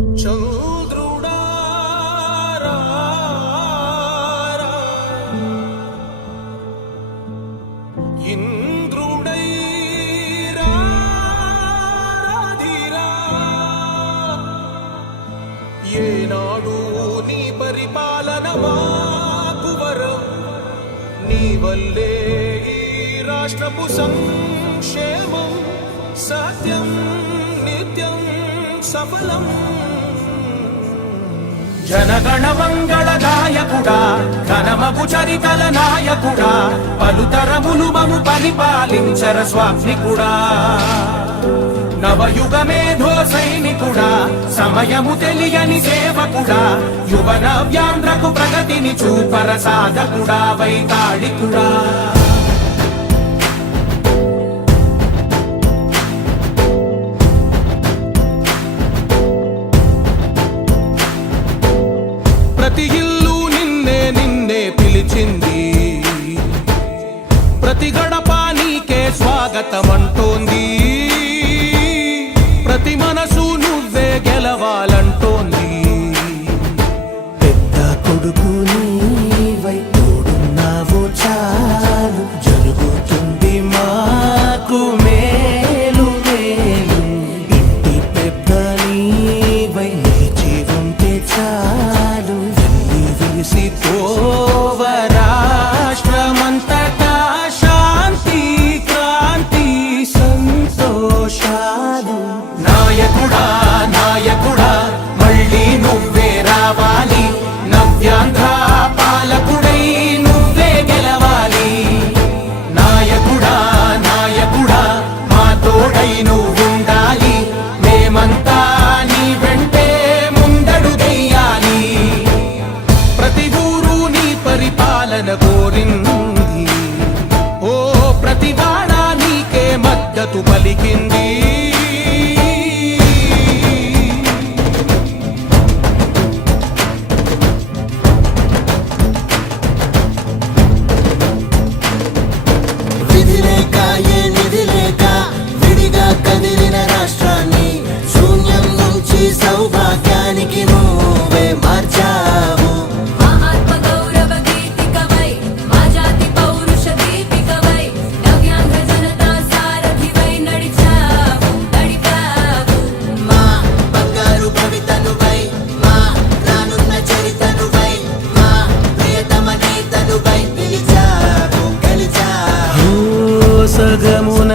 చంద్రుడా ఇంద్రుడై రాధిరా ఏనాడు నీ పరిపాలన మాకు వరం నీ వల్లే ఈ రాష్ట్రపు సంక్షేమం సత్యం నిత్యం సఫలం జనగణ మంగళ నాయకుడా ఘనమగు చరితల నాయకుడా పలుతరములు మము పరిపాలించర స్వామికుడా నవయుగ మేధో సైనికుడా సమయము తెలియని సేవకుడా యువన వ్యాంధ్రకు ప్రగతిని చూపర సాధకుడా వైతాళికుడా ప్రతి ఇల్లు నిన్నే నిన్నే పిలిచింది ప్రతి గడప నీకే స్వాగతమంటోంది ప్రతి మనసు నువ్వే గెలవాలంటోంది పెద్ద కొడుకు నీవై తోడున్నావు చాలు జరుగుతుంది మాకు మేలు మేలు ఇంటి పెద్ద నీవై నిలిచి ఉంటే చాలు విసిపోవ రాష్ట్రమంతటా శాంతి క్రాంతి సంతోషాలు నాయకుడా నాయకుడా మళ్ళీ నువ్వే రావాలి నవ్యాంధ్ర పాలకుడై నువ్వే గెలవాలి నాయకుడా నాయకుడా మా తోడై నువ్వుండాలి మేమంతా నీ వెంటే ముందడుగెయ్యాలి ప్రతి ఊరు నీ పరిపాలన కోరింది ఓ ప్రతి వాడ నీకే మద్దతు పలికింది విధి లేక ఏ నిధి లేక విడిగా కదిలిన రాష్ట్రాన్ని శూన్యం నుంచి సౌభాగ్యానికి నువ్వే మార్చావు మా ఆత్మ గౌరవ గీతికవై మా జాతి పౌరుష దీపికవై నవ్యాంధ్ర జనతా సారథివై నడిచావు మా బంగారు భవితనువై మా రానున్న చరితనువై మా ప్రియతమ నేతనువై పిలిచావు గెలిచావు సగమున